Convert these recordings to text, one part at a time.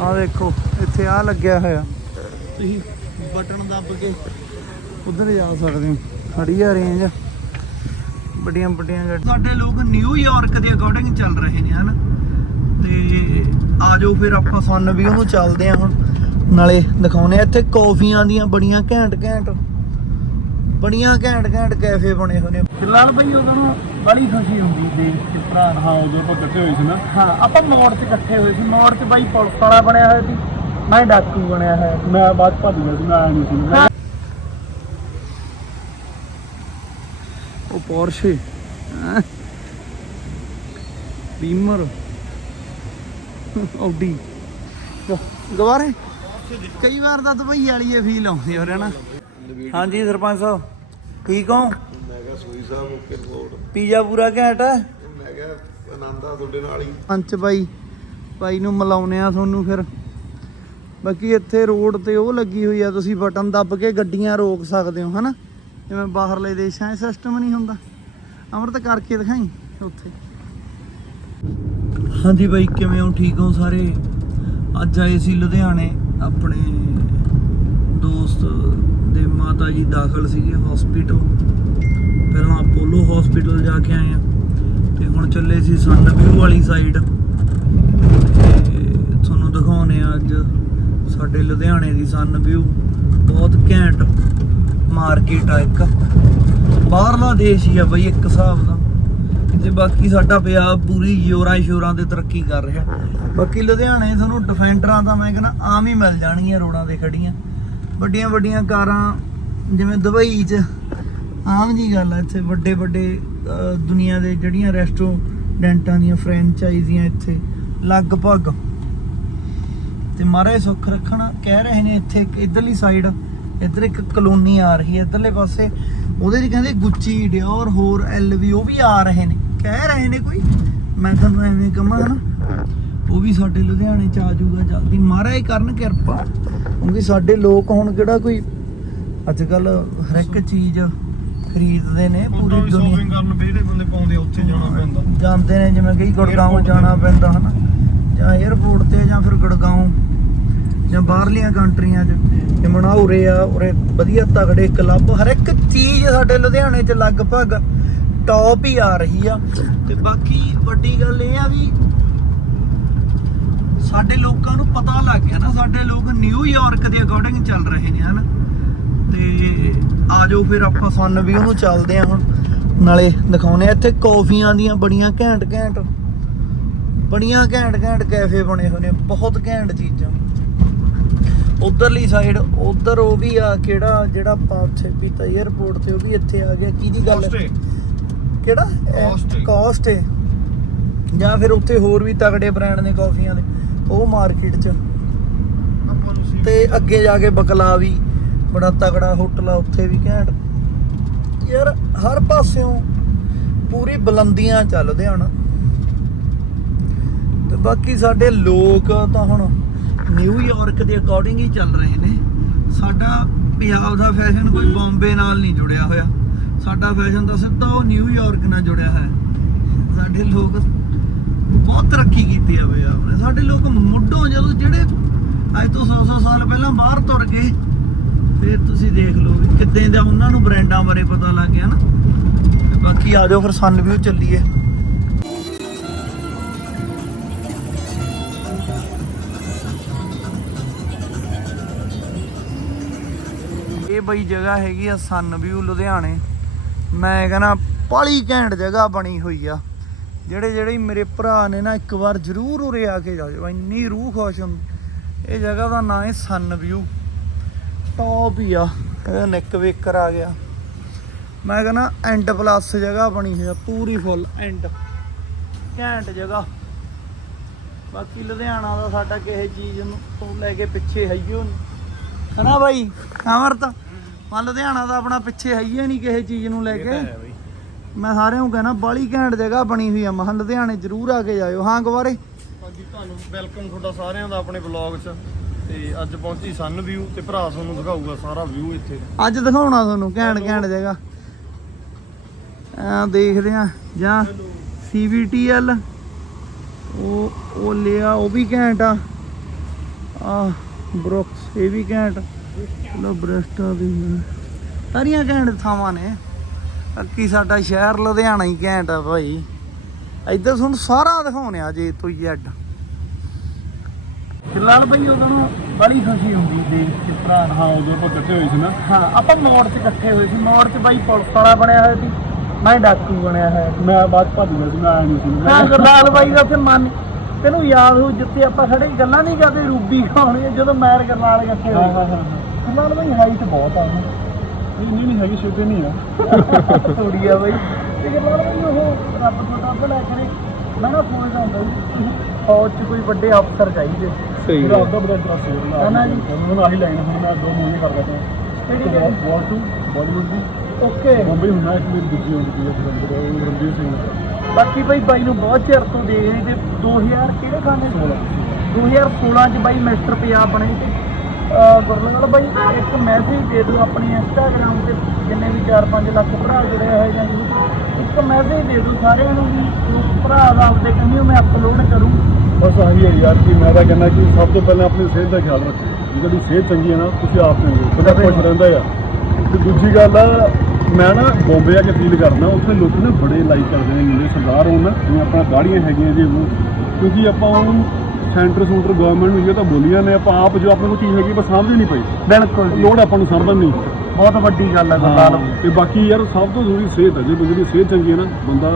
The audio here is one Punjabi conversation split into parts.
ਆ ਦੇਖੋ ਇੱਥੇ ਆ ਲੱਗਿਆ ਹੋਇਆ। ਤੁਸੀਂ ਬਟਨ ਦੱਬ ਕੇ ਉਧਰ ਜਾ ਸਕਦੇ ਹੋ। ਖੜੀ ਆ ਰੇਂਜ ਵੱਡੀਆਂ ਵੱਡੀਆਂ ਗੱਡੀਆਂ। ਸਾਡੇ ਲੋਕ ਨਿਊਯਾਰਕ ਦੇ ਅਕੋਰਡਿੰਗ ਚੱਲ ਰਹੇ ਨੇ ਹਨ? ਤੇ ਆ ਜਾਓ ਫਿਰ ਆਪਾਂ ਸਨ ਵੀ ਉਹਨੂੰ ਚੱਲਦੇ ਆ ਹੁਣ। ਨਾਲੇ ਦਿਖਾਉਨੇ ਆ ਇੱਥੇ ਕੌਫੀਆਂ ਦੀਆਂ ਬੜੀਆਂ ਘੈਂਟ ਘੈਂਟ ਬੜੀਆਂ ਘੈਂਟ ਘੈਂਟ ਕੈਫੇ ਬਣੇ ਹੋਏ ਨੇ। ਫਿਲਹਾਲ ਬਈ ਉਹਨਾਂ ਨੂੰ ਬੜੀ ਖੁਸ਼ੀ ਹੁੰਦੀ ਦੇਖ ਕੇ ਭਰਾ। ਹਾਂ ਉਦੋਂ ਆਪਾਂ ਇਕੱਠੇ ਹੋਏ ਸੀ ਨਾ। ਹਾਂ ਆਪਾਂ ਮੋੜ 'ਚ ਇਕੱਠੇ ਹੋਏ ਸੀ। ਮੋੜ 'ਚ ਬਾਈ ਪੁਲਿਸ ਵਾਲਾ ਬਣਿਆ ਹੋਇਆ ਸੀ। ਮੈਂ ਡਾਕੂ ਬਣਿਆ ਹੋਇਆ ਸੀ। ਮੈਂ ਬਾਅਦ ਭੱਜ ਗਿਆ ਸੀ ਮੈਂ ਆਇਆ ਨਹੀਂ ਸੀ। ਮੈਂ ਉਹ ਪੋਰਸ਼ੇ ਬੀਮਰ ਆਡੀ ਗਵਾਰੇ ਕਈ ਵਾਰ ਤਾਂ ਦੁਬਈ ਵਾਲੀ ਇਹ ਫੀਲ ਆਉਂਦੀ ਹੋ ਰਿਹਾ ਨਾ ਹਾਂਜੀ ਸਰਪੰਚ ਸਾਹਿਬ ਠੀਕ ਹੋ? ਮੈਂ ਕਿਹਾ ਸੂਈ ਸਾਹਿਬ ਓਕੇ ਰਿਪੋਰਟ ਪੀਜ਼ਾ ਪੂਰਾ ਘੈਂਟ ਹੈ ਮੈਂ ਕਿਹਾ ਆਨੰਦ ਆ ਤੁਹਾਡੇ ਨਾਲ ਹੀ। ਪੰਚ ਬਾਈ ਬਾਈ ਨੂੰ ਮਿਲਾਉਨੇ ਆ ਤੁਹਾਨੂੰ ਫਿਰ। ਬਾਕੀ ਇੱਥੇ ਰੋਡ ਤੇ ਉਹ ਲੱਗੀ ਹੋਈ ਆ ਤੁਸੀਂ ਬਟਨ ਦੱਬ ਕੇ ਗੱਡੀਆਂ ਰੋਕ ਸਕਦੇ ਹੋ ਹਨਾ? ਜਿਵੇਂ ਬਾਹਰਲੇ ਦੇਸ਼ਾਂ 'ਚ ਸਿਸਟਮ ਨਹੀਂ ਹੁੰਦਾ। ਅਮਰਤ ਕਰਕੇ ਦਿਖਾਈ ਉੱਥੇ। ਹਾਂਜੀ ਬਾਈ ਕਿਵੇਂ ਹੋ? ਠੀਕ ਹੋ ਸਾਰੇ? ਅੱਜ ਆਏ ਸੀ ਲੁਧਿਆਣੇ ਆਪਣੇ ਦੋਸਤ ਦੇ ਮਾਤਾ ਜੀ ਦਾਖਲ ਸੀਗੇ ਹਸਪੀਟਲ ਪਹਿਲਾਂ ਅਪੋਲੋ ਹਸਪੀਟਲ ਜਾ ਕੇ ਆਏ ਆ। ਤੇ ਹੁਣ ਚੱਲੇ ਸੀ ਸਨ ਵਿਊ ਵਾਲੀ ਸਾਈਡ ਤੇ ਤੁਹਾਨੂੰ ਦਿਖਾਉਨੇ ਆ ਅੱਜ ਸਾਡੇ ਲੁਧਿਆਣੇ ਦੀ ਸਨ ਵਿਊ ਬਹੁਤ ਘੈਂਟ ਮਾਰਕੀਟ ਆ ਇੱਕ। ਬਾਹਰਲਾ ਦੇਸ਼ ਹੀ ਆ ਬਈ ਇੱਕ ਹਿਸਾਬ ਦਾ। ਤੇ ਬਾਕੀ ਸਾਡਾ ਪੰਜਾਬ ਪੂਰੀ ਜ਼ੋਰਾਂ ਸ਼ੋਰਾਂ ਤੇ ਤਰੱਕੀ ਕਰ ਰਿਹਾ। ਬਾਕੀ ਲੁਧਿਆਣੇ ਤੁਹਾਨੂੰ ਡਿਫੈਂਡਰਾਂ ਤਾਂ ਮੈਂ ਕਹਿੰਦਾ ਆਮ ਹੀ ਮਿਲ ਜਾਣਗੀਆਂ ਰੋਡਾਂ ਤੇ ਖੜੀਆਂ ਵੱਡੀਆਂ ਵੱਡੀਆਂ ਕਾਰਾਂ, ਜਿਵੇਂ ਦੁਬਈ 'ਚ ਆਮ ਜੀ ਗੱਲ ਹੈ ਇੱਥੇ ਵੱਡੇ ਵੱਡੇ ਅਹ, ਦੁਨੀਆ ਦੇ ਜਿਹੜੀਆਂ ਰੈਸਟੋਰੈਂਟਾਂ ਦੀਆਂ ਫਰੈਂਚਾਈਜ਼ੀਆਂ ਇੱਥੇ ਲਗਭਗ। ਤੇ ਮਹਾਰਾਜ ਸੁੱਖ ਰੱਖਣਾ ਕਹਿ ਰਹੇ ਨੇ ਇੱਥੇ ਇੱਕ ਇਧਰਲੀ ਸਾਈਡ ਇੱਧਰ ਇੱਕ ਕਲੋਨੀ ਆ ਰਹੀ ਹੈ ਇਧਰਲੇ ਪਾਸੇ ਉਹਦੇ 'ਚ ਕਹਿੰਦੇ ਗੁੱਚੀ ਡਿਓਰ ਹੋਰ ਐਲਵੀ ਉਹ ਵੀ ਆ ਰਹੇ ਨੇ। ਕਹਿ ਰਹੇ ਨੇ ਕੋਈ? ਮੈਂ ਤੁਹਾਨੂੰ ਐਵੇਂ ਕਹਾਂ ਹਨਾ ਉਹ ਵੀ ਸਾਡੇ ਲੁਧਿਆਣੇ ਚ ਆ ਜਾਊਗਾ ਜਲਦੀ। ਮਹਾਰਾਜ ਕਰਨ ਕਿਰਪਾ ਕਿਉਂਕਿ ਸਾਡੇ ਲੋਕ ਹੁਣ ਕਿਹੜਾ ਕੋਈ ਅੱਜ ਕੱਲ ਹਰ ਇੱਕ ਚੀਜ਼ ਖਰੀਦਦੇ ਨੇ ਪੂਰੀ ਦੁਨੀਆ। ਸ਼ੋਪਿੰਗ ਕਰਨ ਜਿਹੜੇ ਬੰਦੇ ਪਾਉਂਦੇ ਉੱਥੇ ਜਾਣਾ ਪੈਂਦਾ। ਜਾਂਦੇ ਨੇ ਜਿਵੇਂ ਕਈ ਗੁੜਗਾਉਂ Airport ਤੇ। ਜਾਣਾ ਪੈਂਦਾ ਹਨਾ। ਜਾਂ 에어ਪੋਰਟ ਤੇ ਜਾਂ ਫਿਰ ਗੁੜਗਾਉਂ ਜਾਂ ਬਾਹਰਲੀਆਂ ਕੰਟਰੀਆਂ 'ਚ। ਜਿਵੇਂ ਨਾ ਉਰੇ ਆ ਉਰੇ ਵਧੀਆ ਤਗੜੇ ਕਲੱਬ ਹਰ ਇੱਕ ਚੀਜ਼ ਸਾਡੇ ਲੁਧਿਆਣੇ 'ਚ ਲਗਭਗ ਟੌਪ ਹੀ ਆ ਰਹੀ ਆ। ਤੇ ਬਾਕੀ ਵੱਡੀ ਗੱਲ ਇਹ ਆ ਵੀ ਸਾਡੇ ਲੋਕਾਂ ਨੂੰ ਪਤਾ ਲੱਗ ਗਿਆ ਨਾ ਸਾਡੇ ਲੋਕ ਨਿਊਯਾਰਕ ਦੇ ਅਕੋਰਡਿੰਗ ਚੱਲ ਰਹੇ ਨੇ ਹਨ। ਤੇ ਆ ਜਾਓ ਫਿਰ ਆਪਾਂ ਸਨ ਵੀ ਉਹਨੂੰ ਚੱਲਦੇ ਆ ਹੁਣ। ਨਾਲੇ ਦਿਖਾਉਨੇ ਆ ਇੱਥੇ ਕੌਫੀਆਂ ਦੀਆਂ ਬੜੀਆਂ ਘੈਂਟ ਘੈਂਟ ਬੜੀਆਂ ਘੈਂਟ ਘੈਂਟ ਕੈਫੇ ਬਣੇ ਹੋਏ ਨੇ ਬਹੁਤ ਘੈਂਟ ਚੀਜ਼ਾਂ। ਉਧਰਲੀ ਸਾਈਡ ਉਧਰ ਉਹ ਵੀ ਆ ਕਿਹੜਾ ਜਿਹੜਾ ਆਪਾਂ ਉੱਥੇ ਪੀਤਾ 에어ਪੋਰਟ ਤੇ ਉਹ ਵੀ ਇੱਥੇ ਆ ਗਿਆ। ਕਿਹਦੀ ਗੱਲ ਹੈ. ਕਿਹੜਾ. ਕਾਸਟ ਹੈ। ਜਾਂ ਫਿਰ ਉੱਥੇ ਹੋਰ ਵੀ ਤਗੜੇ ਬ੍ਰਾਂਡ ਨੇ ਕਾਫੀਆਂ ਦੇ ਉਹ ਮਾਰਕੀਟ 'ਚ। ਤੇ ਅੱਗੇ ਜਾ ਕੇ ਬਕਲਾਵੀ ਬੜਾ ਤਗੜਾ ਹੋਟਲ ਆ, ਉੱਥੇ ਵੀ ਘੈਂਟ। ਯਾਰ, ਹਰ ਪਾਸਿਓਂ ਪੂਰੀ ਬੁਲੰਦੀਆਂ ਚੱਲਦੇ ਹਨ ਤੇ ਬਾਕੀ ਸਾਡੇ ਲੋਕ ਤਾਂ ਹੁਣ ਨਿਊਯਾਰਕ ਦੇ ਅਕੋਰਡਿੰਗ ਹੀ ਚੱਲ ਰਹੇ ਨੇ। ਸਾਡਾ ਪੰਜਾਬ ਦਾ ਫੈਸ਼ਨ ਕੋਈ ਬੰਬੇ ਨਾਲ ਨਹੀਂ ਜੁੜਿਆ ਹੋਇਆ। ਸਾਡਾ ਫੈਸ਼ਨ ਤਾਂ ਸਿੱਧਾ ਉਹ ਨਿਊਯਾਰਕ ਨਾਲ ਜੁੜਿਆ ਹੈ। ਸਾਡੇ ਲੋਕ ਬਹੁਤ ਤਰੱਕੀ ਕੀਤੀ ਆ ਪੰਜਾਬ ਨੇ ਸਾਡੇ ਲੋਕ ਮੁੱਢੋਂ ਜਦੋਂ ਜਿਹੜੇ ਅੱਜ ਤੋਂ 100-100 ਸਾਲ ਪਹਿਲਾਂ ਬਾਹਰ ਤੁਰ ਗਏ ਫਿਰ ਤੁਸੀਂ ਦੇਖ ਲਓ ਕਿੱਦਾਂ ਦਾ ਉਹਨਾਂ ਨੂੰ ਬ੍ਰਾਂਡਾਂ ਬਾਰੇ ਪਤਾ ਲੱਗ ਗਿਆ ਨਾ। ਬਾਕੀ ਆ ਜਾਓ ਫਿਰ ਸਨ ਵਿਊ ਚੱਲੀਏ। ਇਹ ਬਈ ਜਗ੍ਹਾ ਹੈਗੀ ਆ ਸਨ ਵਿਊ ਲੁਧਿਆਣੇ। ਮੈਂ ਕਹਿੰਦਾ ਪਾਲੀ ਘੈਂਟ ਜਗ੍ਹਾ ਬਣੀ ਹੋਈ ਆ। ਜਿਹੜੇ ਜਿਹੜੇ ਮੇਰੇ ਭਰਾ ਨੇ ਨਾ ਇੱਕ ਵਾਰ ਜ਼ਰੂਰ ਉਰੇ ਆ ਕੇ ਜਾਓ। ਇੰਨੀ ਰੂਹ ਖੁਸ਼ ਹੁੰਦੀ। ਇਹ ਜਗ੍ਹਾ ਦਾ ਨਾਂ ਹੈ ਸਨ ਵਿਊ ਟੌਪ ਹੀ ਆ। ਇਹ ਨਿੱਕ ਵੇਕਰ ਆ ਗਿਆ। ਮੈਂ ਕਹਿੰਦਾ ਐਂਡ ਪਲੱਸ ਜਗ੍ਹਾ ਬਣੀ ਆ ਪੂਰੀ ਫੁੱਲ ਐਂਡ ਘੈਂਟ ਜਗ੍ਹਾ। ਬਾਕੀ ਲੁਧਿਆਣਾ ਦਾ ਸਾਡਾ ਕਿਸੇ ਚੀਜ਼ ਨੂੰ ਤੋਂ ਲੈ ਕੇ ਪਿੱਛੇ ਹੈਈਓ ਨਹੀਂ ਹਨਾ ਬਾਈ? ਅਮਰਤ ਮੰਨ ਲੁਧਿਆਣਾ ਦਾ ਆਪਣਾ ਪਿੱਛੇ ਹੈਈਏ ਨਹੀਂ ਕਿਸੇ ਚੀਜ਼ ਨੂੰ ਲੈ ਕੇ। ਮੈਂ ਸਾਰਿਆਂ ਨੂੰ ਕਹਿਣਾ ਬਾਲੀ ਘੈਂਟ ਜਗ੍ਹਾ ਬਣੀ ਹੋਈ ਆ। ਮਹਾਂ ਲੁਧਿਆਣੇ ਜ਼ਰੂਰ ਆ ਕੇ ਜਾਇਓ। ਹਾਂ ਗਵਾਰੇ ਹਾਂਜੀ ਤੁਹਾਨੂੰ ਵੈਲਕਮ ਤੁਹਾਡਾ ਸਾਰਿਆਂ ਦਾ ਆਪਣੇ ਵਲੌਗ 'ਚ। ਤੇ ਅੱਜ ਪਹੁੰਚੀ ਸਨ ਵਿਊ ਤੇ ਭਰਾ ਤੁਹਾਨੂੰ ਦਿਖਾਊਗਾ ਸਾਰਾ ਵਿਊ ਇੱਥੇ। ਅੱਜ ਦਿਖਾਉਣਾ ਤੁਹਾਨੂੰ ਘੈਂਟ ਘੈਂਟ ਜਗ੍ਹਾ। ਆ ਦੇਖਦੇ ਆ ਜਾਂ CVTL ਉਹ ਉਹ ਲਿਆ ਉਹ ਵੀ ਘੈਂਟ ਆ। ਆ ਬਰੁਕਸ ਇਹ ਵੀ ਘੈਂਟ। ਲੋ ਬ੍ਰੈਸਟਾ ਦੀ ਸਾਰੀਆਂ ਘੈਂਟ ਥਾਵਾਂ ਨੇ। ਅੱਕੀ ਸਾਡਾ ਸ਼ਹਿਰ ਲੁਧਿਆਣਾ ਹੀ ਘੈਂਟ ਆ ਭਾਈ। ਇੱਧਰ ਤੁਹਾਨੂੰ ਸਾਰਾ ਦਿਖਾਉਣੇ ਆ ਜੇ ਤੋਂ ਜੱਡ ਫਿਲਹਾਲ ਭਾਈ ਉਹਨਾਂ ਨੂੰ ਬੜੀ ਖੁਸ਼ੀ ਹੁੰਦੀ ਦੇਖ ਕੇ ਭਰਾ ਹਾਂ ਉਦੋਂ ਆਪਾਂ ਇਕੱਠੇ ਹੋਏ ਸੀ ਨਾ। ਹਾਂ ਆਪਾਂ ਮੋੜ 'ਚ ਇਕੱਠੇ ਹੋਏ ਸੀ। ਮੋੜ 'ਚ ਬਾਈ ਪੁਲਿਸ ਵਾਲਾ ਬਣਿਆ ਹੋਇਆ ਸੀ। ਮੈਂ ਡਾਕੂ ਬਣਿਆ ਹੋਇਆ ਸੀ। ਮੈਂ ਬਾਅਦ ਭੱਜ ਗਿਆ ਸੀ ਮੈਂ ਆਇਆ ਨਹੀਂ ਸੀ। ਹਾਂ ਗੁਰਲਾਲ ਬਾਈ ਦਾ ਉੱਥੇ ਮਨ ਤੈਨੂੰ ਯਾਦ ਹੋ ਜਿੱਥੇ ਆਪਾਂ ਖੜੇ ਗੱਲਾਂ ਨਹੀਂ ਕਰਦੇ ਰੂਬੀ ਖਾਣੀ ਜਦੋਂ ਮੈਰ ਗੁਰਲਾਲ ਇਕੱਠੇ ਹਾਂ ਹੋਏ ਹਾਂ ਹਾਂ। ਗੁਰਲਾਲ ਬਾਈ ਹਾਈਟ ਬਹੁਤ ਆ। ਨਹੀਂ ਨਹੀਂ ਨਹੀਂ ਹੈਗੀ ਛੋਟੇ ਨਹੀਂ ਆ। ਥੋੜੀ ਆ ਬਾਈ। ਤੇ ਗੁਰਲਾਲ ਬਾਈ ਉਹ ਰੱਬ ਤੋਂ ਦੱਬ ਲੈ ਕੇ ਮੈਂ ਨਾ ਸੋਚਦਾ ਹੁੰਦਾ ਸੀ ਫੌਜ 'ਚ ਕੋਈ ਵੱਡੇ ਅਫਸਰ ਚਾਹੀਦੇ। ਸਹੀ ਮੇਰਾ ਆਪਦਾ ਬੜਾ ਇੰਟਰਸਟ ਹੈ ਹੈ ਨਾ ਜੀ? ਮੈਨੂੰ ਆਹੀ ਲਾਈਨ ਹੁਣ ਮੈਂ ਦੋ ਮੂਵੀ ਕਰਦਾ ਪਿਆ। ਕਿਹੜੀ ਇੱਕ? ਵਾਰ ਟੂ ਬਾਲੀਵੁੱਡ ਦੀ। ਓਕੇ। ਬੰਬਈ ਹੁੰਦਾ ਇੱਕ ਮੇਰੀ ਦੂਜੀ ਹੁੰਦੀ ਹੈ ਉਹ ਰਣਜੀਤ ਸਿੰਘ ਬਾਕੀ ਬਾਈ ਬਾਈ ਨੂੰ ਬਹੁਤ ਚਿਰ ਤੋਂ ਦੇਖ ਰਹੀ ਤੇ 2000 ਕਿਹੜੇ ਖਾਨੇ 2016 ਚ ਬਾਈ ਮਿਸਟਰ ਪੰਜਾਬ ਬਣੇ ਤੇ ਗੁਰਲਾਲ ਬਾਈ ਇੱਕ ਮੈਸੇਜ ਦੇ ਦਿਓ ਆਪਣੀ ਇੰਸਟਾਗ੍ਰam ਤੇ ਜਿੰਨੇ ਵੀ 4-5 ਲੱਖ ਭਰਾ ਜਿਹੜੇ ਹੈ ਜਾਂ YouTube ਇੱਕ ਮੈਸੇਜ ਦੇ ਦਿਓ ਸਾਰਿਆਂ ਨੂੰ ਵੀ ਉਹ ਭਰਾ ਦਾ ਆਪਦੇ ਕਹਿੰਦੇ ਮੈਂ ਅਪਲੋਡ ਕਰੂੰ। ਬਸ ਆਹੀ ਹੈ ਯਾਰ ਕਿ ਮੈਂ ਤਾਂ ਕਹਿੰਦਾ ਕਿ ਸਭ ਤੋਂ ਪਹਿਲਾਂ ਆਪਣੀ ਸਿਹਤ ਦਾ ਖਿਆਲ ਰੱਖੋ। ਜੇ ਤੁਹਾਡੀ ਸਿਹਤ ਚੰਗੀ ਹੈ ਨਾ ਤੁਸੀਂ ਆਪ ਚੰਗੇ ਬੰਦਾ ਖੁਸ਼ ਰਹਿੰਦਾ ਆ। ਤੇ ਦੂਜੀ ਗੱਲ ਆ ਮੈਂ ਨਾ ਬੰਬੇ ਆ ਕੇ ਫੀਲ ਕਰਦਾ ਉੱਥੇ ਲੋਕ ਨਾ ਬੜੇ ਲਾਈਕ ਕਰਦੇ ਨੇ ਮੇਰੇ ਸਰਦਾਰ ਹੋਣ ਨਾ ਜਿਵੇਂ ਆਪਣਾ ਦਾੜੀਆਂ ਹੈਗੀਆਂ ਜੇ ਕਿਉਂਕਿ ਆਪਾਂ ਹੁਣ ਸੈਂਟਰ ਸੂਟਰ ਗਵਰਨਮੈਂਟ ਨੂੰ ਇਹ ਤਾਂ ਬੋਲੀਆਂ ਨੇ ਆਪਾਂ ਆਪ ਜੋ ਆਪਣੇ ਕੋਲ ਚੀਜ਼ ਹੈਗੀ ਬਸ ਸਮਝ ਨਹੀਂ ਪਈ। ਬਿਲਕੁਲ ਜੀ। ਲੋੜ ਆਪਾਂ ਨੂੰ ਸਮਝਣ ਨਹੀਂ ਬਹੁਤ ਵੱਡੀ ਗੱਲ ਹੈ ਗੁਰਲਾਲ ਤੇ ਬਾਕੀ ਯਾਰ ਸਭ ਤੋਂ ਜ਼ਰੂਰੀ ਸਿਹਤ ਹੈ ਜੇ ਬੰਦੇ ਦੀ ਸਿਹਤ ਚੰਗੀ ਹੈ ਨਾ ਬੰਦਾ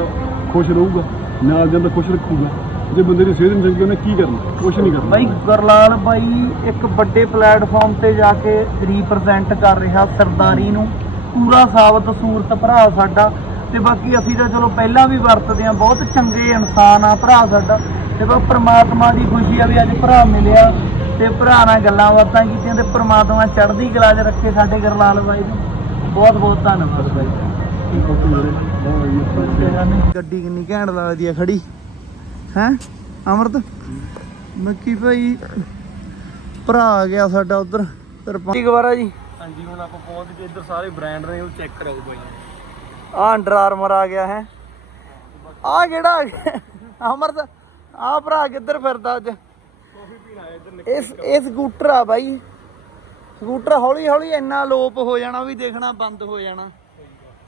ਖੁਸ਼ ਰਹੂਗਾ ਨਾਲ ਜਾਂਦਾ ਖੁਸ਼ ਰੱਖੂਗਾ। ਜੇ ਬੰਦੇ ਦੀ ਸਿਹਤ ਨਹੀਂ ਚੰਗੀ ਉਹਨੇ ਕੀ ਕਰਨਾ? ਕੁਛ ਨਹੀਂ ਕਰਨਾ। ਬਾਈ ਗੁਰਲਾਲ ਬਾਈ ਇੱਕ ਵੱਡੇ ਪਲੇਟਫਾਰਮ ਤੇ ਜਾ ਕੇ ਰਿਪਰੈਜ਼ੈਂਟ ਕਰ ਰਿਹਾ ਸਰਦਾਰੀ ਨੂੰ। ਪੂਰਾ ਸਾਬਤ ਸੂਰਤ ਭਰਾ ਸਾਡਾ। ਤੇ ਬਾਕੀ ਅਸੀਂ ਤਾਂ ਚਲੋ ਪਹਿਲਾਂ ਵੀ ਵਰਤਦੇ ਆ ਬਹੁਤ ਚੰਗੇ ਇਨਸਾਨ ਆ ਭਰਾ ਸਾਡਾ। ਤੇ ਬਸ ਪ੍ਰਮਾਤਮਾ ਦੀ ਖੁਸ਼ੀ ਆ ਵੀ ਅੱਜ ਭਰਾ ਮਿਲਿਆ ਤੇ ਭਰਾ ਨਾਲ ਗੱਲਾਂ ਬਾਤਾਂ ਕੀਤੀਆਂ ਤੇ ਪ੍ਰਮਾਤਮਾ ਚੜ੍ਹਦੀ ਕਲਾ 'ਚ ਰੱਖੇ ਸਾਡੇ ਗੁਰਲਾਲ ਬਾਈ ਨੂੰ। ਬਹੁਤ ਬਹੁਤ ਧੰਨਵਾਦ ਬਾਈ। ਗੱਡੀ ਕਿੰਨੀ ਘੈਂਟ ਲੱਗਦੀ ਆ ਖੜੀ। ਹੈ? ਅਮਰਤ? ਮੱਕੀ ਭਾਈ ਭਰਾ ਆ ਗਿਆ ਸਾਡਾ ਉਧਰ। ਸਰਪੰਚ ਗਵਾਰਾ ਜੀ। ਹਾਂਜੀ ਹੁਣ ਆਪਾਂ ਪਹੁੰਚ ਗਏ। ਇੱਧਰ ਸਾਰੇ ਬ੍ਰਾਂਡ ਨੇ ਉਹ ਚੈੱਕ ਕਰਾਓ ਬਾਈ। ਆ ਅੰਡਰ ਆਰਮਰ ਆ ਗਿਆ ਹੈ। ਆ ਕਿਹੜਾ ਆ ਆ ਭਰਾ ਕਿੱਧਰ ਫਿਰਦਾ ਅੱਜ? ਇਸ ਇਹ ਸਕੂਟਰ ਆ ਬਾਈ। ਸਕੂਟਰ ਹੌਲੀ ਹੌਲੀ ਇੰਨਾ ਲੋਪ ਹੋ ਜਾਣਾ ਵੀ ਦੇਖਣਾ ਬੰਦ ਹੋ ਜਾਣਾ।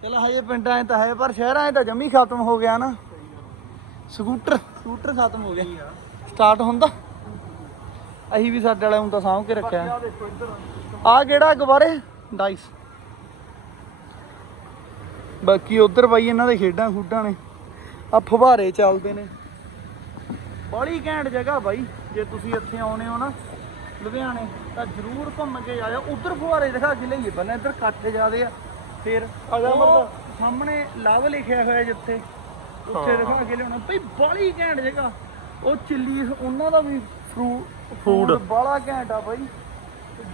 ਚਲ ਹਜੇ ਪਿੰਡਾਂ 'ਚ ਤਾਂ ਹੈ, ਪਰ ਸ਼ਹਿਰਾਂ 'ਚ ਤਾਂ ਜਮੀ ਖਤਮ ਹੋ ਗਿਆ ਨਾ। ਸਕੂਟਰ ਸਕੂਟਰ ਖਤਮ ਹੋ ਗਿਆ। ਸਟਾਰਟ ਹੁੰਦਾ। ਅਸੀਂ ਵੀ ਸਾਡੇ ਵਾਲੇ ਨੂੰ ਤਾਂ ਸਾਂਭ ਕੇ ਰੱਖਿਆ। ਆ ਕਿਹੜਾ ਗੁਬਾਰੇ? ਡਾਈਸ ਬਾਕੀ ਉਧਰ ਬਾਈ ਇਹਨਾਂ ਦੇ ਖੇਡਾਂ ਖੂਡਾਂ ਨੇ। ਆ ਫੁਹਾਰੇ ਚੱਲਦੇ ਨੇ। ਬੜੀ ਘੈਂਟ ਜਗ੍ਹਾ ਬਾਈ ਜੇ ਤੁਸੀਂ ਇੱਥੇ ਆਉਣੇ ਹੋ ਨਾ ਲੁਧਿਆਣੇ ਤਾਂ ਜ਼ਰੂਰ ਘੁੰਮ ਕੇ ਜਾਇਓ ਉਧਰ ਫੁਹਾਰੇ ਦਿਖਾ ਕੇ ਲਈਏ ਪਹਿਲਾਂ ਇੱਧਰ ਕੱਟ ਜਾਦੇ ਆ। ਫਿਰ ਉਹ ਸਾਹਮਣੇ ਲਵ ਲਿਖਿਆ ਹੋਇਆ ਜਿੱਥੇ ਉੱਥੇ ਦਿਖਾ ਕੇ ਲਿਆਉਣਾ। ਬਈ ਬੜੀ ਘੈਂਟ ਜਗ੍ਹਾ। ਉਹ ਚਿੱਲੀ ਉਹਨਾਂ ਦਾ ਵੀ ਫਰੂਟ ਫੂਡ। ਬੜਾ ਘੈਂਟ ਆ ਬਾਈ।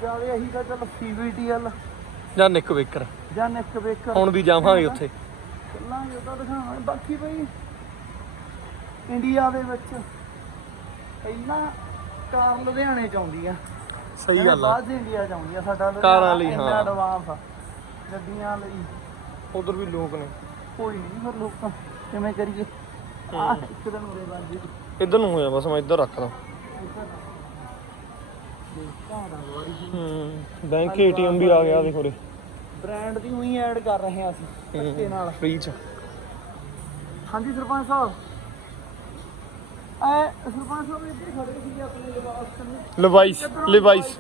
ਜਾਵੇ ਅਸੀਂ ਤਾਂ ਚੱਲ ਸੀਬੀਟੀਐਲ ਜਾਂ ਨਿੱਕ ਵੇਕਰ? ਜਾਂ ਨੈਕ ਵੇਕਰ। ਹੁਣ ਵੀ ਜਾਵਾਂਗੇ ਉੱਥੇ। ਚੱਲਾਂਗੇ ਉਹਦਾ ਦਿਖਾਵਾਂਗੇ। ਬਾਕੀ ਬਈ ਇੰਡੀਆ ਦੇ ਵਿੱਚ ਪਹਿਲਾਂ ਕਾਰ ਲੁਧਿਆਣੇ ਚ ਆਉਂਦੀ ਆ। ਸਹੀ ਗੱਲ ਆ। ਬਾਅਦ 'ਚ ਇੰਡੀਆ ਚ ਆਉਂਦੀ ਆ। ਸਾਡਾ ਕਾਰਾਂ ਲਈ, ਹਾਂ। ਐਡਵਾਂਸ ਆ ਗੱਡੀਆਂ ਲਈ। ਉਧਰ ਵੀ ਲੋਕ ਨੇ। ਕੋਈ ਨਹੀਂ ਫਿਰ ਲੋਕਾਂ ਕਿਵੇਂ ਕਰੀਏ? ਆ ਇੱਕ ਦਿਨ ਉਰੇ ਬਾਜੀ ਇੱਧਰ ਨੂੰ ਹੋਇਆ ਬਸ ਮੈਂ ਇੱਧਰ ਰੱਖਦਾ ਹੂੰ। ਬੈਂਕ ਏਟੀਐਮ ਵੀ ਆ ਗਿਆ ਦੇਖੋ ਰੇ ਬ੍ਰਾਂਡ ਦੀ ਉਹੀ ਐਡ ਕਰ ਰਹੇ ਆ ਅਸੀਂ ਧੱਕੇ ਨਾਲ। ਫ੍ਰੀ ਚ। ਹਾਂਜੀ ਸਰਪੰਚ ਸਾਹਿਬ। ਐ ਸਰਪੰਚ ਸਾਹਿਬ ਇੱਧਰ ਖੜੇ ਸੀ ਆਪਣੇ ਲਿਬਾਸ ਕੰਨੀ। ਲਿਵਾਈਸ ਲਿਵਾਈਸ?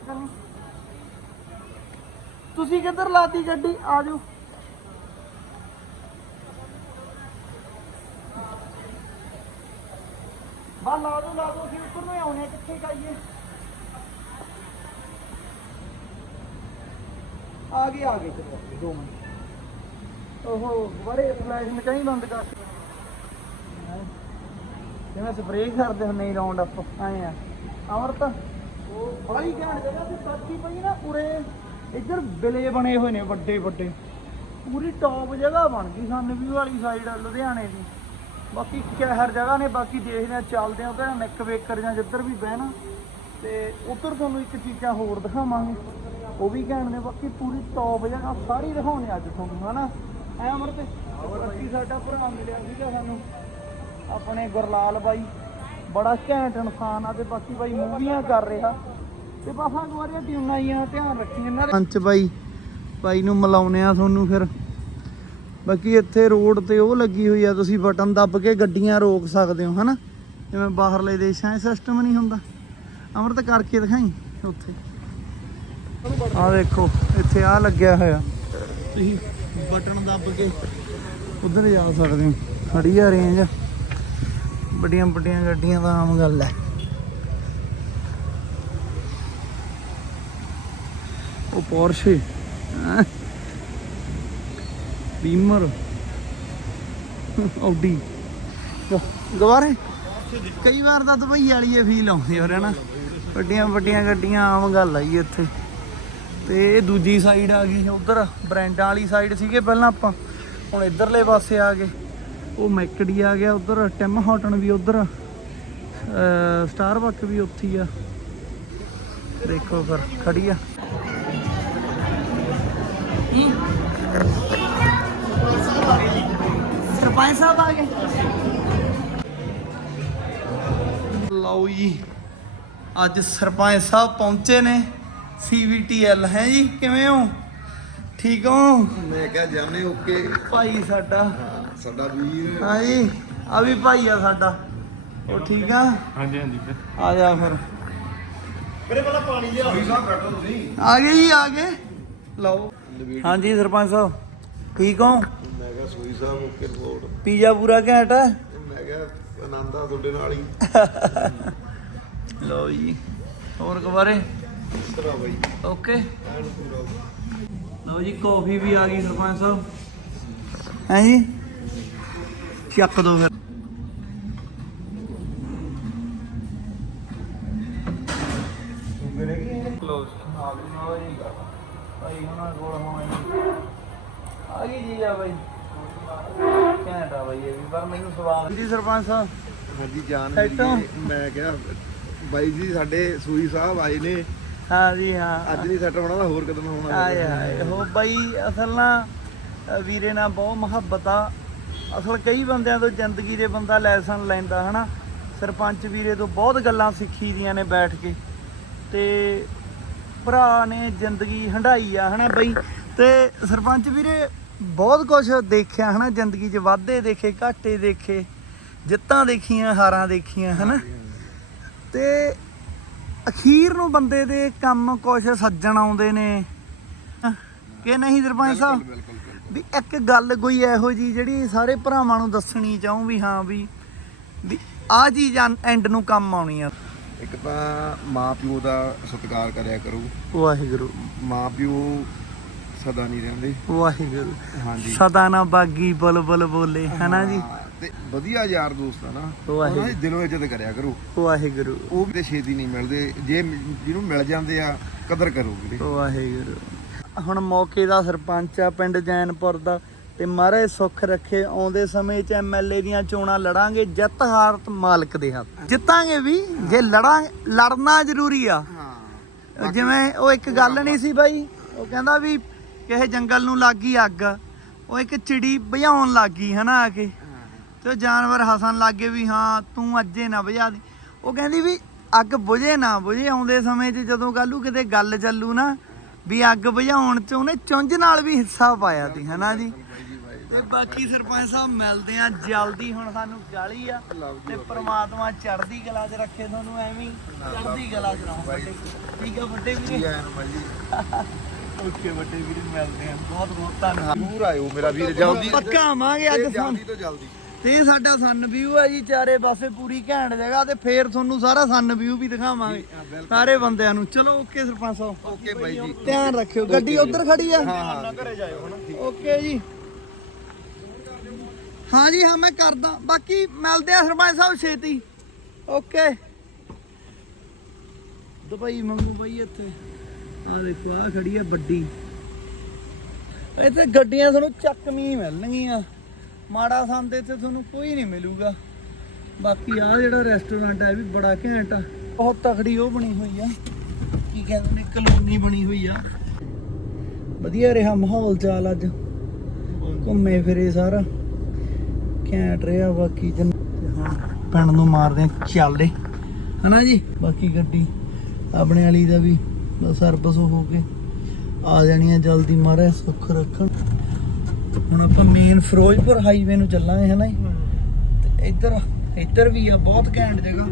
ਤੁਸੀਂ ਕਿੱਧਰ ਲਾਤੀ ਗੱਡੀ? ਆ ਜਾਓ। ਬਾ ਲਾ ਦੋ ਲਾ ਦੋ ਅਸੀਂ ਉੱਪਰ ਨੂੰ ਆਉਣੇ ਕਿੱਥੇ ਜਾਈਏ? ਆ ਗਏ ਆ ਗਏ ਦੋ ਮਿੰਟ। ਓਹੋ ਬੜੇ ਫਲੈਸ਼ ਮਚਾਈ ਬੰਦ ਕਰ। ਜਿਵੇਂ ਸਪਰੇਅ ਕਰਦੇ ਹੁੰਦੇ ਨੇ ਰਾਉਂਡ ਅਪ ਆਏ ਆ। ਅਮਰਤ ਉਹ ਬੜੀ ਘੈਂਟ ਜਗ੍ਹਾ ਤੇ ਬਾਕੀ ਪਈ ਨਾ ਪੂਰੇ ਇੱਧਰ ਬਿਲੇ ਬਣੇ ਹੋਏ ਨੇ ਵੱਡੇ ਵੱਡੇ। ਪੂਰੀ ਟੌਪ ਜਗ੍ਹਾ ਬਣ ਗਈ ਸਨ ਵਿਊ ਵਾਲੀ ਸਾਈਡ ਲੁਧਿਆਣੇ ਦੀ। ਬਾਕੀ ਸ਼ਹਿਰ ਜਗ੍ਹਾ ਨੇ, ਬਾਕੀ ਦੇਖਦੇ ਆ ਚੱਲਦੇ ਆ ਤਾਂ ਨੈਕ ਵੇਕਰ ਜਾਂ ਜਿੱਧਰ ਵੀ ਬਹਿਣਾ। ਤੇ ਉੱਧਰ ਤੁਹਾਨੂੰ ਇੱਕ ਚੀਜ਼ਾਂ ਹੋਰ ਦਿਖਾਵਾਂਗੇ। ਉਹ ਵੀ ਘੈਂਟ ਨੇ ਬਾਕੀ ਪੂਰੀ ਟੌਪ ਜਗ੍ਹਾ ਸਾਰੀ ਦਿਖਾਉਣੇ ਅੱਜ ਤੁਹਾਨੂੰ, ਹਨਾ? ਐ ਅਮਰਤ ਬਾਕੀ ਸਾਡਾ ਭਰਾ ਮਿਲਿਆ ਸੀਗਾ ਸਾਨੂੰ, ਆਪਣੇ ਗੁਰਲਾਲ ਬਾਈ। ਬੜਾ ਘੈਂਟ ਇਨਸਾਨ ਆ ਤੇ ਬਾਕੀ ਬਾਈ ਮੂਵੀਆਂ ਕਰ ਰਿਹਾ। ਤੇ ਬਸਾਂ ਗਵਾਰੀਆਂ ਟਿਊਨਾਂ ਆਈਆਂ, ਧਿਆਨ ਰੱਖੀ ਇਹਨਾਂ ਦੇ। ਪੰਚ ਬਾਈ ਬਾਈ ਨੂੰ ਮਿਲਾਉਨੇ ਆ ਤੁਹਾਨੂੰ ਫਿਰ। ਬਾਕੀ ਇੱਥੇ ਰੋਡ ਤੇ ਉਹ ਲੱਗੀ ਹੋਈ ਆ, ਤੁਸੀਂ ਬਟਨ ਦੱਬ ਕੇ ਗੱਡੀਆਂ ਰੋਕ ਸਕਦੇ ਹੋ, ਹਨਾ? ਜਿਵੇਂ ਬਾਹਰਲੇ ਦੇਸ਼ਾਂ 'ਚ ਸਿਸਟਮ ਨਹੀਂ ਹੁੰਦਾ। ਅਮਰਤ ਕਰਕੇ ਦਿਖਾਈ, ਉੱਥੇ। ਆ ਦੇਖੋ ਇੱਥੇ ਆ ਲੱਗਿਆ ਹੋਇਆ। ਤੁਸੀਂ ਬਟਨ ਦੱਬ ਕੇ ਉਧਰ ਜਾ ਸਕਦੇ ਹੋ। ਖੜੀ ਆ ਰੇਂਜ ਵੱਡੀਆਂ ਵੱਡੀਆਂ ਗੱਡੀਆਂ ਦਾ ਆਮ ਗੱਲ ਹੈ। ਉਹ ਪੋਰਸ਼ੇ ਬੀਮਰ ਆਡੀ ਗਵਾਰੇ ਕਈ ਵਾਰ ਤਾਂ ਦੁਬਈ ਵਾਲੀ ਇਹ ਫੀਲ ਆਉਂਦੀ ਹੋ ਨਾ। ਵੱਡੀਆਂ ਵੱਡੀਆਂ ਗੱਡੀਆਂ ਆਮ ਗੱਲ ਆਈ ਇੱਥੇ। ਤੇ ਇਹ ਦੂਜੀ ਸਾਈਡ ਆ ਗਈ, ਉਧਰ ਬ੍ਰਾਂਡਾਂ ਵਾਲੀ ਸਾਈਡ ਸੀਗੇ ਪਹਿਲਾਂ ਆਪਾਂ, ਹੁਣ ਇਧਰਲੇ ਪਾਸੇ ਆ ਗਏ। ਉਹ ਮੈਕਡੀ ਆ ਗਿਆ ਉਧਰ ਟਿਮ ਹਾਟਨ ਵੀ ਉਧਰ ਸਟਾਰਬਕ ਵੀ ਉੱਥੇ ਆ। ਦੇਖੋ ਫਿਰ, ਖੜੀ ਆ। ਸਰਪੰਚ ਸਾਹਿਬ ਆ ਗਏ। ਲਓ ਜੀ, ਅੱਜ ਸਰਪੰਚ ਸਾਹਿਬ ਪਹੁੰਚੇ ਨੇ। ਸੀਵੀਟੀਐਲ ਹੈ ਜੀ? ਕਿਵੇਂ ਹੋ? ਠੀਕ ਹੋ? ਮੈਂ ਕਿਹਾ ਜਾਣੇ ਓਕੇ। ਭਾਈ ਸਾਡਾ। ਹਾਂ ਸਾਡਾ ਵੀਰ। ਹਾਂ ਜੀ ਆ ਵੀ ਭਾਈ ਆ ਸਾਡਾ। ਉਹ ਠੀਕ ਆ? ਹਾਂਜੀ ਹਾਂਜੀ। ਆ ਜਾ ਫਿਰ। ਮੇਰੇ ਪਹਿਲਾਂ ਪਾਣੀ ਲਿਆ ਸੋਈ ਸਾਹਿਬ ਬੈਠੋ ਤੁਸੀਂ। ਆ ਗਏ ਜੀ ਆ ਗਏ। ਲਓ। ਹਾਂਜੀ ਸਰਪੰਚ ਸਾਹਿਬ ਠੀਕ ਹੋ? ਮੈਂ ਕਿਹਾ ਸੋਈ ਸਾਹਿਬ ਓਕੇ ਰਿਪੋਰਟ। ਪੀਜ਼ਾ ਪੂਰਾ ਘੈਂਟ ਆ ਮੈਂ ਕਿਹਾ ਆਨੰਦ ਆ ਤੁਹਾਡੇ ਨਾਲ ਹੀ। ਲਓ ਜੀ ਹੋਰ ਕਬਾਰੇ ਇਸ ਤਰ੍ਹਾਂ ਬਾਈ। ਓਕੇ। ਐਨ ਪੂਰਾ ਲਓ ਜੀ ਕਾਫੀ ਵੀ ਆ ਗਈ ਸਰਪੰਚ ਸਾਹਿਬ। ਹੈ ਜੀ? ਚੱਕ ਦੋ ਫਿਰ। ਕਲੋਜ਼ ਆ ਗਈ ਨਾ ਜੀ ਭਾਈ ਹੁਣਾਂ ਕੋਲ ਹੋਣਾ ਆ ਗਈ ਜੀ ਆ ਬਾਈ। ਘੈਂਟਾ ਬਾਈ ਇਹ ਵੀ ਪਰ ਮੈਨੂੰ ਸਵਾਦ ਜੀ ਸਰਪੰਚ ਸਾਹਿਬ। ਹਾਂਜੀ ਜਾਨ ਮੈਂ ਕਿਹਾ ਬਾਈ ਜੀ ਸਾਡੇ ਸੂਈ ਸਾਹਿਬ ਆਏ ਨੇ। ਹਾਂ ਜੀ ਹਾਂ। ਅੱਜ ਨਹੀਂ ਸੈੱਟ ਹੋਣਾ ਤਾਂ ਹੋਰ ਕਦੋਂ ਹੋਣਾ ਆਏ ਹਾਏ ਹੋ ਬਾਈ ਅਸਲ ਨਾ ਅ, ਵੀਰੇ ਨਾਲ ਬਹੁਤ ਮੁਹੱਬਤ ਆ। ਅਸਲ ਕਈ ਬੰਦਿਆਂ ਤੋਂ ਜ਼ਿੰਦਗੀ ਦੇ ਬੰਦਾ ਲੈਸਨ ਲੈਂਦਾ ਹਨਾ? ਸਰਪੰਚ ਵੀਰੇ ਤੋਂ ਬਹੁਤ ਗੱਲਾਂ ਸਿੱਖੀ ਦੀਆਂ ਨੇ ਬੈਠ ਕੇ। ਤੇ ਭਰਾ ਨੇ ਜ਼ਿੰਦਗੀ ਹੰਡਾਈ ਆ ਹਨਾ ਬਈ? ਤੇ ਸਰਪੰਚ ਵੀਰੇ ਬਹੁਤ ਕੁਝ ਦੇਖਿਆ ਹਨਾ? ਜ਼ਿੰਦਗੀ 'ਚ ਵਾਧੇ ਦੇਖੇ ਘਾਟੇ ਦੇਖੇ ਜਿੱਤਾਂ ਦੇਖੀਆਂ ਹਾਰਾਂ ਦੇਖੀਆਂ ਹਨਾ? ਤੇ ਅਖੀਰ ਨੂੰ ਬੰਦੇ ਦੇ ਕੰਮ ਕੁਝ ਸੱਜਣ ਆਉਂਦੇ ਨੇ। ਕਿ ਨਹੀਂ ਸਰਪੰਚ ਸਾਹਿਬ? ਵੀ ਇੱਕ ਗੱਲ ਕੋਈ ਇਹੋ ਜੀ ਜਿਹੜੀ ਸਾਰੇ ਭਰਾਵਾਂ ਨੂੰ ਦੱਸਣੀ ਚਾਹੂੰ ਵੀ ਹਾਂ ਵੀ ਵੀ ਆ ਚੀਜ਼ ਐਂਡ ਨੂੰ ਕੰਮ ਆਉਣੀ ਆ। ਇੱਕ ਤਾਂ ਮਾਂ ਪਿਓ ਦਾ ਸਤਿਕਾਰ ਕਰਿਆ ਕਰੋ। ਵਾਹਿਗੁਰੂ। ਮਾਂ ਪਿਓ ਸਦਾ ਨਹੀਂ ਰਹਿੰਦੇ। ਵਾਹਿਗੁਰੂ। ਹਾਂਜੀ। ਸਦਾ ਨਾ ਬਾਗੀ ਬੁਲਬੁਲ ਬੋਲੇ ਹਨਾ ਜੀ? ਹਾਂ, ਤੇ ਵਧੀਆ ਯਾਰ ਦੋਸਤ ਆ ਨਾ। ਉਹਨਾਂ ਦੀ ਦਿਲੋਂ ਇੱਜ਼ਤ ਕਰਿਆ ਕਰੋ। ਵਾਹਿਗੁਰੂ। ਉਹ ਵੀ ਤੇ ਛੇਤੀ ਨਹੀਂ ਮਿਲਦੇ ਜੇ ਜਿਹਨੂੰ ਮਿਲ ਜਾਂਦੇ ਆ ਕਦਰ ਕਰੋ ਵੀਰੇ ਵਾਹਿਗੁਰੂ। ਹੁਣ ਮੌਕੇ ਦਾ ਸਰਪੰਚ ਆ ਪਿੰਡ ਜੈਨਪੁਰ ਦਾ ਤੇ ਮਹਾਰਾਜ ਸੁੱਖ ਰੱਖੇ ਆਉਂਦੇ ਸਮੇਂ 'ਚ ਐਮਐਲਏ ਦੀਆਂ ਚੋਣਾਂ ਲੜਾਂਗੇ ਜਿੱਤ ਹਾਰ ਤਾਂ ਮਾਲਕ ਦੇ ਹੱਥ। ਜਿੱਤਾਂਗੇ ਵੀ ਜੇ ਲੜਾਂ ਲੜਨਾ ਜ਼ਰੂਰੀ ਆ। ਹਾਂ। ਜਿਵੇਂ ਉਹ ਇੱਕ ਗੱਲ ਨਹੀਂ ਸੀ ਬਾਈ ਉਹ ਕਹਿੰਦਾ ਵੀ ਕਿਸੇ ਜੰਗਲ ਨੂੰ ਲੱਗੀ ਅੱਗ ਉਹ ਇੱਕ ਚਿੜੀ ਬੁਝਾਉਣ ਲੱਗੀ ਹਨਾ ਆ ਕੇ। ਤੇ ਉਹ ਜਾਨਵਰ ਹਸਣ ਲੱਗੇ ਵੀ ਹਾਂ ਤੂੰ ਅੱਜੇ ਨਾ ਬੁਝਾ ਦੇ। ਉਹ ਕਹਿੰਦੀ ਵੀ ਅੱਗ ਬੁਝੇ ਨਾ ਬੁਝੇ ਆਉਂਦੇ ਸਮੇਂ 'ਚ ਜਦੋਂ ਕੱਲੂ ਕਿਤੇ ਗੱਲ ਚੱਲੂ ਨਾ ਵੀ ਅੱਗ ਬੁਝਾਉਣ 'ਚ ਉਹਨੇ ਚੁੰਝ ਨਾਲ ਵੀ ਹਿੱਸਾ ਪਾਇਆ ਸੀ ਹਨਾ ਜੀ? ਤੇ ਬਾਕੀ ਸਰਪੰਚ ਸਾਹਿਬ ਮਿਲਦੇ ਆ ਜਲਦੀ ਹੁਣ ਸਾਨੂੰ ਗਾਲੀ ਆ ਤੇ ਪ੍ਰਮਾਤਮਾ ਚੜ੍ਹਦੀ ਕਲਾ 'ਚ ਰੱਖੇ ਤੁਹਾਨੂੰ ਐਵੇਂ ਚੜ੍ਹਦੀ ਕਲਾ 'ਚ ਰਹੋ ਵੱਡੇ। ਠੀਕ ਆ ਵੱਡੇ ਵੀਰੇ? ਓਕੇ ਵੱਡੇ ਵੀਰੇ ਮਿਲਦੇ ਆ ਬਹੁਤ ਬਹੁਤ ਧੰਨਵਾਦ। ਦੂਰ ਆਇਓ ਮੇਰਾ ਵੀਰ ਜਲਦੀ ਪੱਕਾ ਆਵਾਂਗੇ ਅੱਜ ਸਾਨੂੰ ਜਲਦੀ ਤੋਂ ਜਲਦੀ। ਤੇ ਇਹ ਸਾਡਾ ਸਨ ਵਿਊ ਹੈ ਜੀ ਚਾਰੇ ਪਾਸੇ ਪੂਰੀ ਘੈਂਟ ਜਗ੍ਹਾ ਤੇ ਫੇਰ ਤੁਹਾਨੂੰ ਸਾਰਾ ਸਨ ਵਿਊ ਵੀ ਦਿਖਾਵਾਂਗੇ। ਸਾਰੇ ਬੰਦਿਆਂ ਨੂੰ। ਚਲੋ ਓਕੇ ਸਰਪੰਚ ਸਾਹਿਬ। ਓਕੇ ਬਾਈ ਜੀ। ਧਿਆਨ ਰੱਖਿਓ। ਗੱਡੀ ਉਧਰ ਖੜੀ ਆ? ਹਾਂ ਓਕੇ ਜੀ। ਹਾਂ ਜੀ ਹਾਂ ਮੈਂ ਕਰਦਾ। ਬਾਕੀ ਮਿਲਦੇ ਆ ਸਰਪੰਚ ਸਾਹਿਬ ਛੇਤੀ। ਓਕੇ ਦੁਬਈ ਮੰਗੂ ਬਈ ਇੱਥੇ। ਆ ਦੇਖੋ ਆ ਖੜੀ ਆ ਵੱਡੀ। ਇੱਥੇ ਗੱਡੀਆਂ ਤੁਹਾਨੂੰ ਚੱਕਵੀਂ ਮਿਲਣਗੀਆਂ। ਮਾੜਾ ਸੰਦ ਇੱਥੇ ਤੁਹਾਨੂੰ ਕੋਈ ਨਹੀਂ ਮਿਲੂਗਾ। ਬਾਕੀ ਆ ਜਿਹੜਾ ਰੈਸਟੋਰੈਂਟ ਹੈ ਵੀ ਬੜਾ ਘੈਂਟ ਆ। ਬਹੁਤ ਤਕੜੀ ਉਹ ਬਣੀ ਹੋਈ ਆ। ਕੀ ਕਹਿੰਦੇ ਨੇ, ਕਲੋਨੀ ਬਣੀ ਹੋਈ ਆ। ਵਧੀਆ ਰਿਹਾ ਮਾਹੌਲ ਚਾਲ ਅੱਜ। ਘੁੰਮੇ ਫਿਰੇ ਸਾਰਾ। ਘੈਂਟ ਰਿਹਾ ਬਾਕੀ ਜਨ ਤੇ ਪਿੰਡ ਨੂੰ ਮਾਰਦੇ ਚੱਲਦੇ। ਹਨਾ ਜੀ? ਬਾਕੀ ਗੱਡੀ ਆਪਣੇ ਵਾਲੀ ਦਾ ਵੀ ਸਰਵਿਸ ਹੋ ਕੇ ਆ ਜਾਣੀ ਆ ਜਲਦੀ ਮਾਰੇ ਸੁੱਖ ਰੱਖਣ। ਹੁਣ ਆਪਾਂ ਮੇਨ ਫਿਰੋਜ਼ਪੁਰ ਹਾਈਵੇ ਨੂੰ ਚੱਲਾਂਗੇ ਹੈ ਨਾ ਜੀ ਤੇ ਇੱਧਰ ਇੱਧਰ ਵੀ ਆ ਬਹੁਤ ਘੈਂਟ ਜਗ੍ਹਾ।